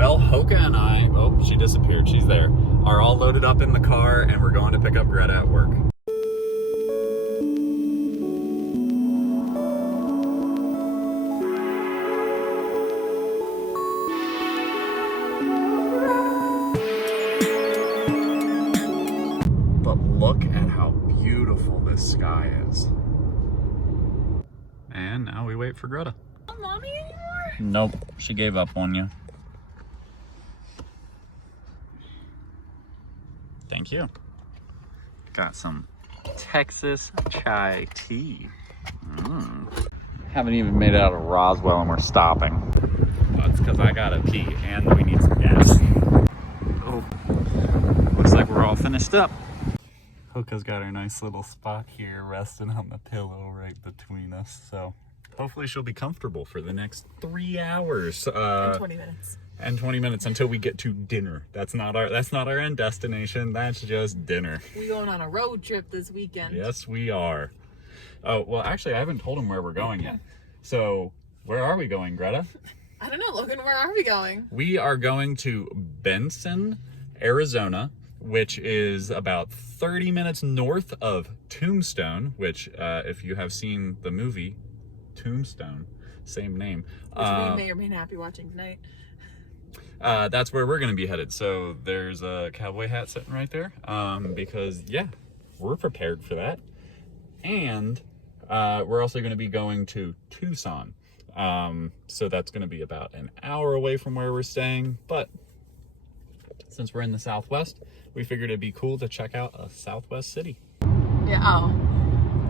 Well, Hoka and I, oh, she disappeared, she's there, are all loaded up in the car and we're going to pick up Greta at work. But look at how beautiful this sky is. And now we wait for Greta. Not mommy anymore? Nope, she gave up on you. Thank you. Got some Texas chai tea. Haven't even made it out of Roswell and we're stopping. That's because I gotta pee and we need some gas. Oh, looks like we're all finished up. Hoka's got her nice little spot here resting on the pillow right between us. So hopefully she'll be comfortable for the next 3 hours. And 20 minutes. And 20 minutes until we get to dinner. That's not our end destination. That's just dinner. We going on a road trip this weekend. Yes, we are. Oh, well, actually, I haven't told him where we're going yet. So, where are we going, Greta? I don't know, Logan. Where are we going? We are going to Benson, Arizona, which is about 30 minutes north of Tombstone, which, if you have seen the movie Tombstone, same name. Which we may or may not be watching tonight. That's where we're going to be headed. So there's a cowboy hat sitting right there because, yeah, we're prepared for that. And we're also going to be going to Tucson. So that's going to be about an hour away from where we're staying. But since we're in the Southwest, we figured it'd be cool to check out a Southwest city. Yeah, oh.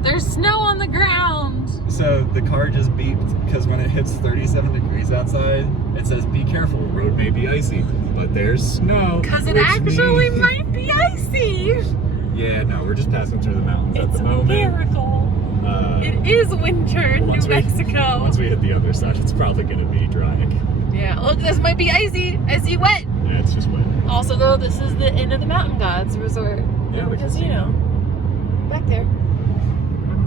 There's snow on the ground. So the car just beeped because when it hits 37 degrees outside, it says, be careful, road may be icy, but there's snow. Because it actually might be icy. Yeah, no, we're just passing through the mountains at the moment. It's a miracle. It is winter in New Mexico. Once we hit the other side, it's probably going to be drying. Yeah, look, this might be icy. I see wet. Yeah, it's just wet. Also, though, this is the end of the Mountain Gods Resort. Yeah, the casino. Back there.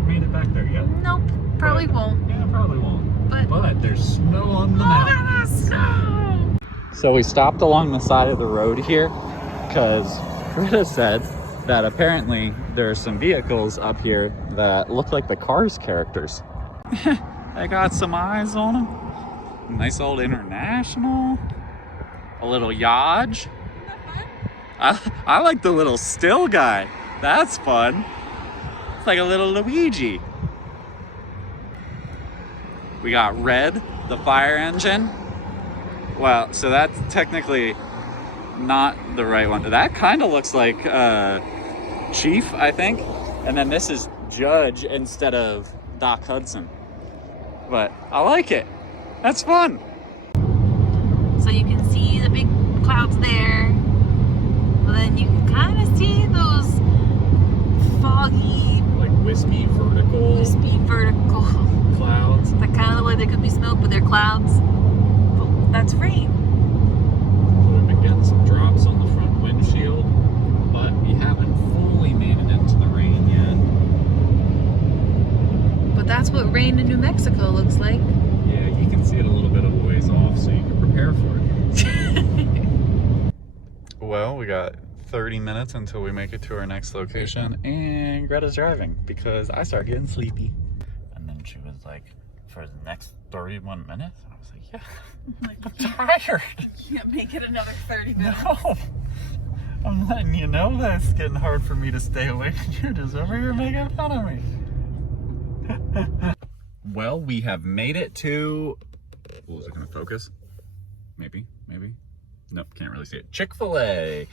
Made it back there yet? Nope, probably won't. Yeah, probably won't. But there's snow on the mountain. So we stopped along the side of the road here because Greta said that apparently there are some vehicles up here that look like the Cars characters. They got some eyes on them. Nice old International. A little Yodge. I like the little still guy. That's fun. It's like a little Luigi. We got Red, the fire engine. Well, so that's technically not the right one. That kind of looks like Chief, I think. And then this is Judge instead of Doc Hudson. But I like it. That's fun. So you can see the big clouds there. But then you can kind of see those foggy, Wispy vertical clouds. That kind of the way they could be smoke, but they're clouds. But that's rain. So we've been getting some drops on the front windshield, but we haven't fully made it into the rain yet. But that's what rain in New Mexico looks like. Yeah, you can see it a little bit of a ways off, so you can prepare for it. Well, we got 30 minutes until we make it to our next location, and Greta's driving because I start getting sleepy. And then she was like, for the next 31 minutes? And I was like, yeah, I'm tired. You can't make it another 30 minutes. No, I'm letting you know that it's getting hard for me to stay awake. You're just over here making fun of me. Well, we have made it to, was it gonna focus? Maybe. Nope, can't really see it. Chick-fil-A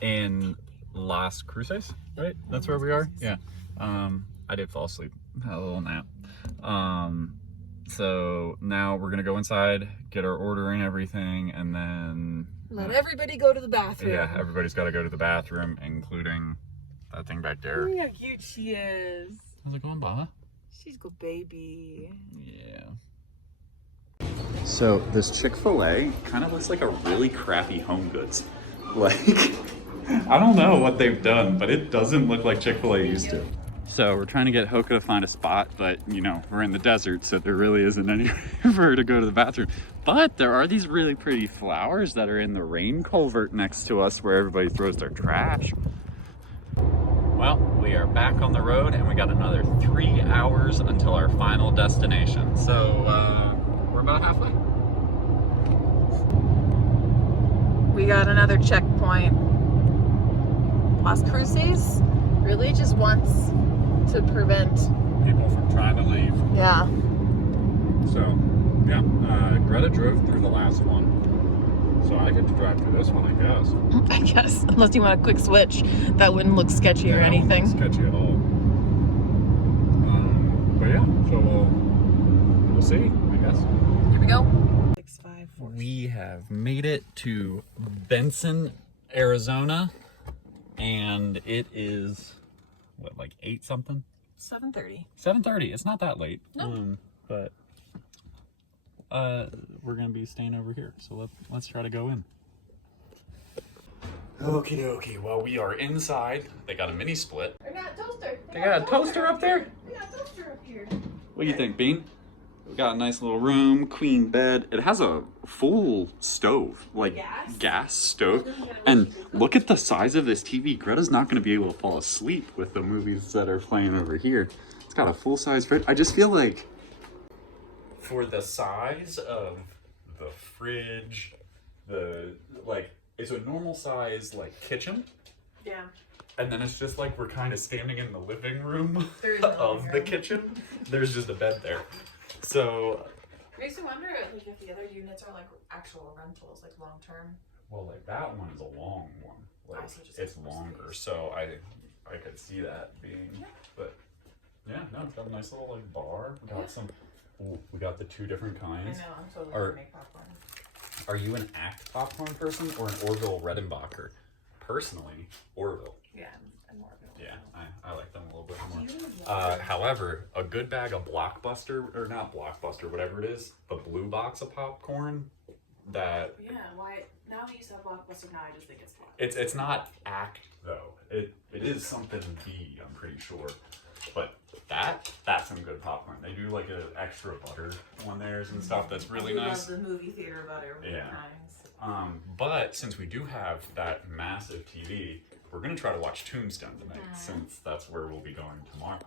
in Las Cruces, right? That's where we are? Yeah. I did fall asleep. Had a little nap. So now we're gonna go inside, get our order and everything, and then let everybody go to the bathroom. Yeah, everybody's got to go to the bathroom, including that thing back there. Look how cute she is. How's it going, Baha? She's good baby. Yeah. So this Chick-fil-A kind of looks like a really crappy Home Goods. Like, I don't know what they've done, but it doesn't look like Chick-fil-A used to. So we're trying to get Hoka to find a spot, but you know, we're in the desert, so there really isn't anywhere for her to go to the bathroom. But there are these really pretty flowers that are in the rain culvert next to us where everybody throws their trash. Well, we are back on the road and we got another 3 hours until our final destination. So we're about halfway. We got another checkpoint. Las Cruces, really just once to prevent People from trying to leave. Yeah. So, yeah, Greta drove through the last one. So I get to drive through this one, I guess. I guess, unless you want a quick switch, that wouldn't look sketchy or anything. That wouldn't look sketchy at all. But yeah, so we'll see, I guess. Here we go. 654. We have made it to Benson, Arizona, and it is what, like 8 something? 7:30. 7:30. It's not that late. No. But we're gonna be staying over here, so let's try to go in. Okie dokie. Well, we are inside. They got a mini split. They got a toaster. They got a toaster up there? They got a toaster up here. What do you think, Bean? We got a nice little room, queen bed. It has a full stove, like gas stove. And look at the size of this TV. Greta's not going to be able to fall asleep with the movies that are playing over here. It's got a full-size fridge. I just feel like for the size of the fridge, it's a normal size kitchen. Yeah. And then it's just like we're kind of standing in the living room of the kitchen. There's just a bed there. So makes me wonder if the other units are actual rentals, long term. Well, that one is a long one. It's longer, so I could see that being. Yeah. But yeah, no, it's got a nice little bar. We got some. Ooh, we got the 2 different kinds. I know. I'm totally gonna make popcorn. Are you an Act popcorn person or an Orville Redenbacher? Personally, Orville. Yeah, I'm Orville. Yeah, I like them a little bit more. However, a good bag of Blockbuster, or not Blockbuster, whatever it is, the blue box of popcorn, that... Yeah, why? Now that you said Blockbuster, now I just think it's Blockbuster. It's not Act, though. It is something B, I'm pretty sure. But that's some good popcorn. They do an extra butter on theirs and stuff that's really nice. I love the movie theater butter. Yeah. Nice. But since we do have that massive TV, we're going to try to watch Tombstone tonight, since that's where we'll be going tomorrow.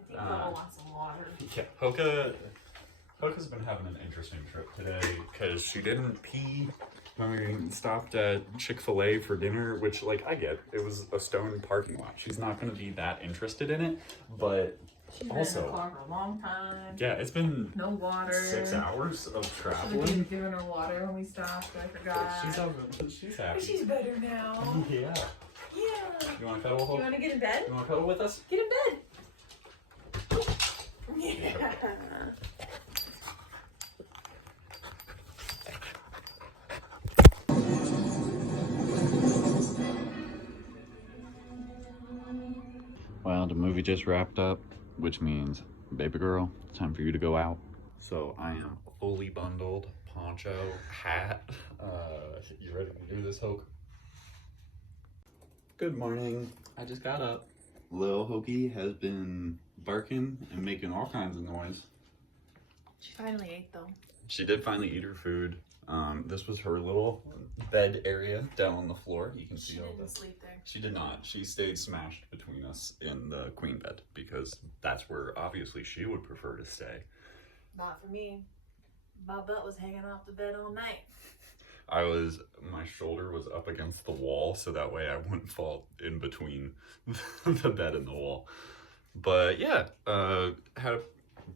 I think I'll want some water. Yeah, Hoka's been having an interesting trip today, because she didn't pee when we stopped at Chick-fil-A for dinner, which, I get. It was a stone parking lot. She's not going to be that interested in it, but she's also... been in the car for a long time. Yeah, it's been... No water. 6 hours of traveling. She was giving her water when we stopped, I forgot. She's happy. But she's better now. Yeah. Yeah. You want to cuddle? You want to get in bed? You want to cuddle with us? Get in bed. Yeah. Well, the movie just wrapped up, which means, baby girl, it's time for you to go out. So I am fully bundled, poncho, hat. You ready to do this, Hoke? Good morning. I just got up. Lil Hokey has been barking and making all kinds of noise. She finally ate, though. She did finally eat her food. This was her little bed area down on the floor. You can see all the... She didn't sleep there. She did not. She stayed smashed between us in the queen bed, because that's where obviously she would prefer to stay. Not for me. My butt was hanging off the bed all night. My shoulder was up against the wall, so that way I wouldn't fall in between the bed and the wall. But yeah, had a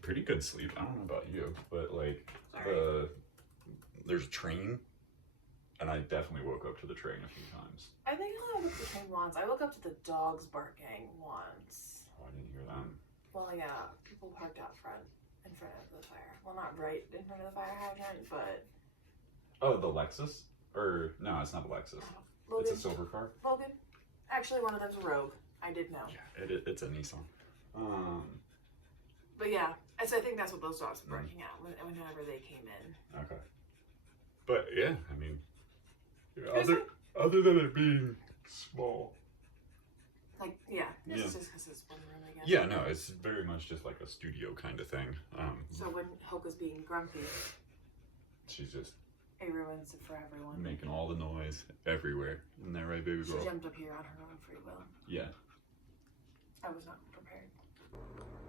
pretty good sleep. I don't know about you, but there's a train, and I definitely woke up to the train a few times. I think I only woke up to the train once. I woke up to the dogs barking once. Oh, I didn't hear them. Well, yeah, people parked out in front of the fire. Well, not right in front of the fire hydrant, but... Oh, the Lexus? Or, no, it's not a Lexus. Logan. It's a silver car? Logan. Actually, one of them's a Rogue. I did know. Yeah, it's a Nissan. But yeah, I think that's what those dogs were barking at whenever they came in. Okay. But yeah, I mean, other than it being small, Like, yeah, Yeah. it's just because it's one room, I guess. Yeah, no, it's very much just like a studio kind of thing. So when Hoka's being grumpy, she's just it ruins it for everyone. making all the noise everywhere. Isn't that right, baby girl? She jumped up here on her own free will. Yeah. I was not prepared.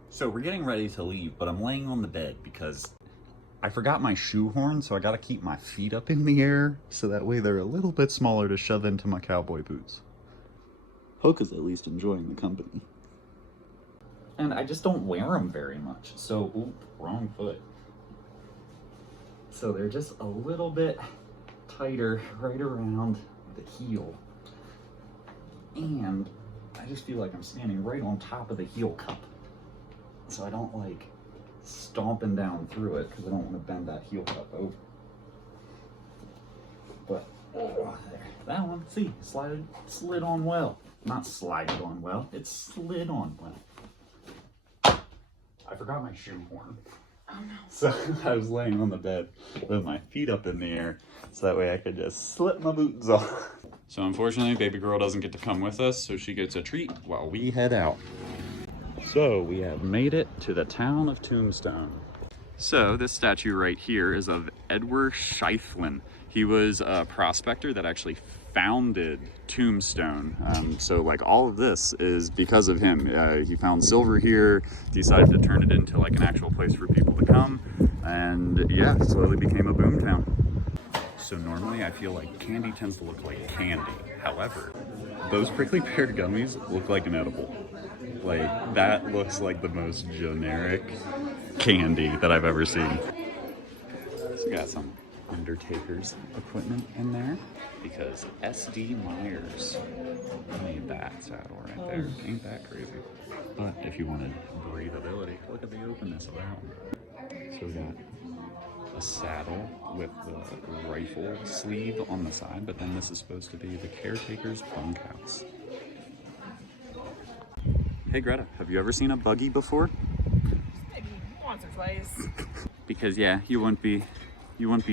So we're getting ready to leave, but I'm laying on the bed because I forgot my shoehorn, so I gotta keep my feet up in the air so that way they're a little bit smaller to shove into my cowboy boots. Hoka's at least enjoying the company. And I just don't wear them very much, so, oop, wrong foot. So they're just a little bit tighter right around the heel. And I just feel like I'm standing right on top of the heel cup. So I don't like stomping down through it because I don't want to bend that heel cup over. But oh, there. That one, see, slid on well. Not slided on well, it slid on well. I forgot my shoehorn. Oh no. So I was laying on the bed with my feet up in the air so that way I could just slip my boots off. So unfortunately, baby girl doesn't get to come with us, so she gets a treat while we head out. So we have made it to the town of Tombstone. So this statue right here is of Edward Scheifelen. He was a prospector that actually founded Tombstone. So like all of this is because of him. He found silver here, decided to turn it into like an actual place for people to come, and yeah, slowly became a boom town. So normally I feel like candy tends to look like candy. However, those prickly pear gummies look like an edible. Like, that looks like the most generic candy that I've ever seen. So we got some Undertaker's equipment in there because S.D. Myers made that saddle right there. Ain't that crazy? But if you wanted breathability, look at the openness of that one. So we got a saddle with the rifle sleeve on the side, but then this is supposed to be the caretaker's bunkhouse. Hey Greta, have you ever seen a buggy before? Maybe once or twice. Because yeah, you wouldn't be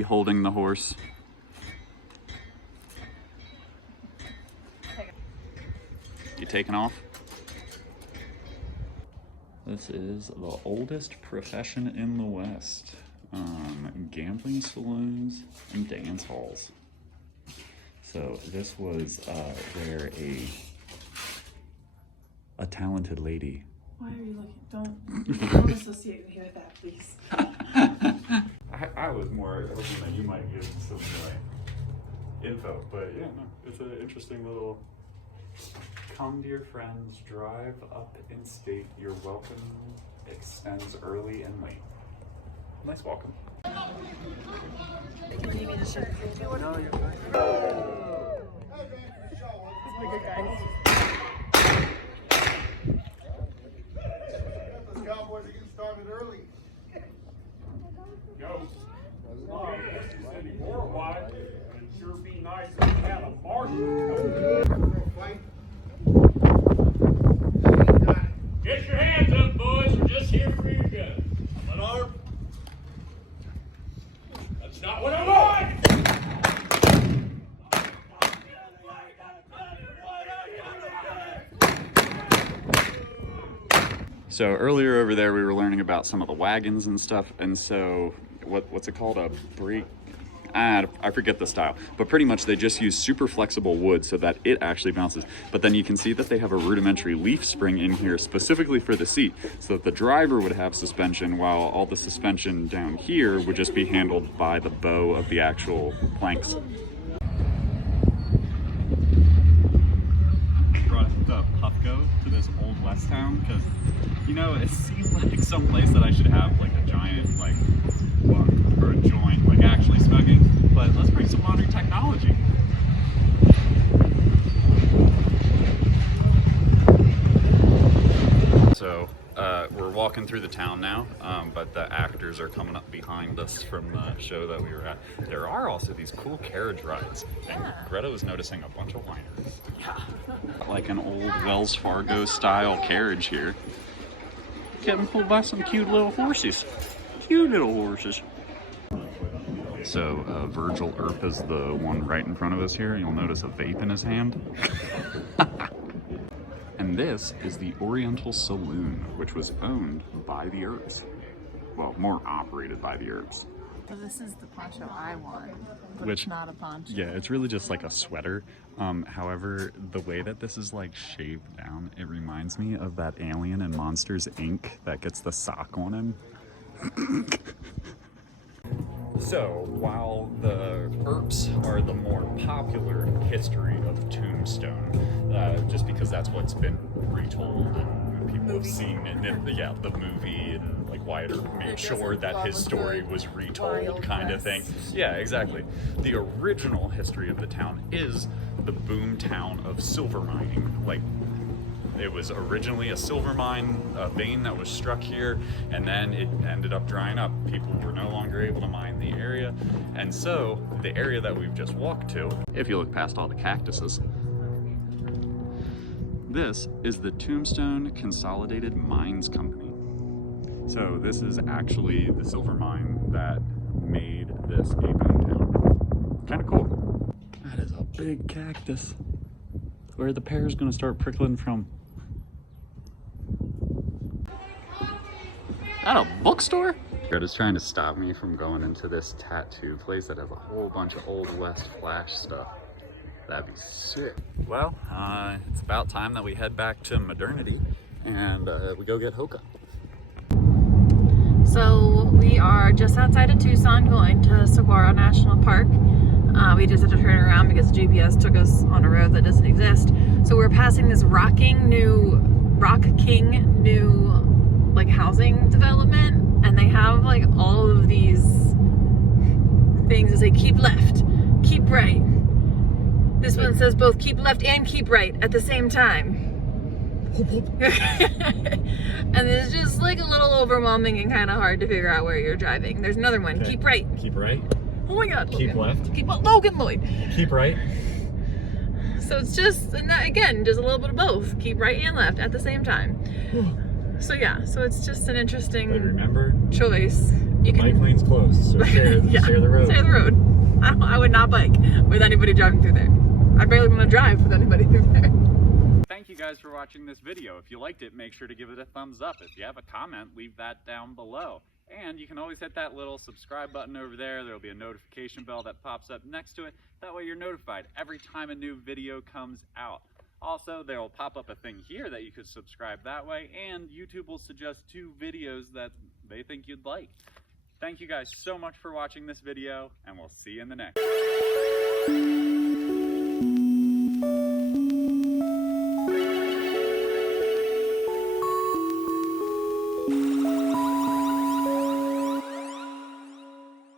holding the horse. You taking off? This is the oldest profession in the West. Gambling saloons and dance halls. So this was where a talented lady. Why are you looking? Don't associate me with that, please. I was more hoping that you might give some info, but yeah, no, it's an interesting little. Come, dear friends, drive up in state. Your welcome extends early and late. Nice welcome. Can you give me the shirt? No, you're fine. It's my good guys. Those Cowboys are getting started early. Go. More wide, it'd sure be nice if we had a marshal. Fight. Get your hands up, boys. We're just here for you guys. An arm. That's not what I want. So earlier over there, we were learning about some of the wagons and stuff, and so what's it called? A brake? I forget the style, but pretty much they just use super flexible wood so that it actually bounces. But then you can see that they have a rudimentary leaf spring in here specifically for the seat, so that the driver would have suspension while all the suspension down here would just be handled by the bow of the actual planks. Brought the Puffco to this old West town because, you know, it seemed like some place that I should have like a giant like bunk or a joint, like actually smoking, but let's bring some modern technology. So we're walking through the town now, but the actors are coming up behind us from the show that we were at. There are also these cool carriage rides, and Greta was noticing a bunch of whiners. Yeah. Like an old Wells Fargo style carriage here. Getting pulled by some cute little horses. Cute little horses. So Virgil Earp is the one right in front of us here. You'll notice a vape in his hand. And And this is the Oriental Saloon, which was owned by the Earps. Well, more operated by the Earps. So this is the poncho I want, but Which, it's not a poncho. Yeah, it's really just like a sweater. However, the way that this is like shaved down, it reminds me of that alien in Monsters, Inc. that gets the sock on him. So, while the Earps are the more popular history of Tombstone, just because that's what's been retold and people have seen it, the movie and like Wyatt Earp made sure that his story was retold kind of thing. Yeah, exactly. The original history of the town is the boom town of silver mining. Like, it was originally a silver mine, a vein that was struck here, and then it ended up drying up. People were no longer able to mine the area, and so the area that we've just walked to, if you look past all the cactuses, this is the Tombstone Consolidated Mines Company. So this is actually the silver mine that made this a boom town. Kind of cool. That is a big cactus. Where are the pears gonna start prickling from? At a bookstore? Greta's trying to stop me from going into this tattoo place that has a whole bunch of Old West Flash stuff. That'd be sick. Well, it's about time that we head back to Modernity and we go get Hoka. So we are just outside of Tucson going to Saguaro National Park. We just had to turn around because GPS took us on a road that doesn't exist. So we're passing this Rock King new like housing development, and they have like all of these things that say keep left, keep right. This one says both keep left and keep right at the same time. And it's just like a little overwhelming and kind of hard to figure out where you're driving. There's another one, Okay. keep right. Keep right. Oh my god. Keep left. Keep Logan Lloyd. Keep right. So it's just, and that, again, just a little bit of both. Keep right and left at the same time. So yeah, so it's just an interesting But remember, choice. You bike lane's closed, so share the road. Share the road. I would not bike with anybody driving through there. I barely want to drive with anybody through there. Thank you guys for watching this video. If you liked it, make sure to give it a thumbs up. If you have a comment, leave that down below. And you can always hit that little subscribe button over there. There'll be a notification bell that pops up next to it. That way you're notified every time a new video comes out. Also, there will pop up a thing here that you could subscribe that way, and YouTube will suggest 2 videos that they think you'd like. Thank you guys so much for watching this video, and we'll see you in the next.